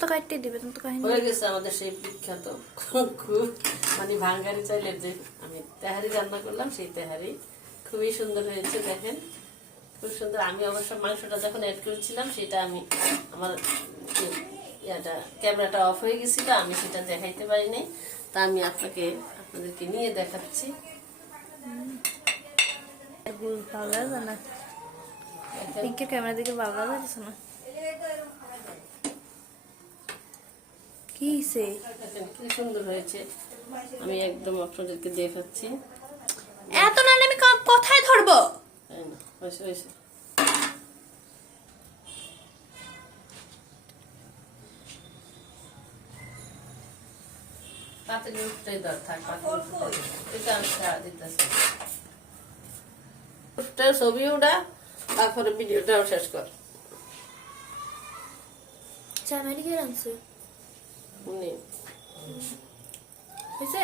তো কাটতে দিবে, তুমি তো কাহিনী হয়ে গেছে আমাদের সেই বিখ্যাত খুব মানে ভাঙ্গারি চাইলের যে আমি তেহারি রান্না করলাম, সেই তেহারি খুবই সুন্দর হয়েছে। দেখেন খুব সুন্দর। আমি অবশ্য মাংসটা যখন অ্যাড করেছিলাম সেটা আমি আমার ক্যামেরাটা অফ হয়ে গেছিল, আমি সেটা দেখাইতে পারিনি। তা আমি আপনাদেরকে নিয়ে দেখাচ্ছি। ভালো লাগে না, পিঙ্কের ক্যামেরা দিকে ভালো লাগছে না। কি সে কি সুন্দর হয়েছে, আমি একদম আপনাদেরকে দেখাচ্ছি। এত না আমি কোথায় ধরবো? হয়েছে হয়েছে। পাতিল উঠতেই দর থাক, এটা আমি ছাড়া দিতেছি। ছবি উঠা, তারপরে ভিডিওটাও শেষ কর। চা মেরি কে রাখছে উনি হয়েছে।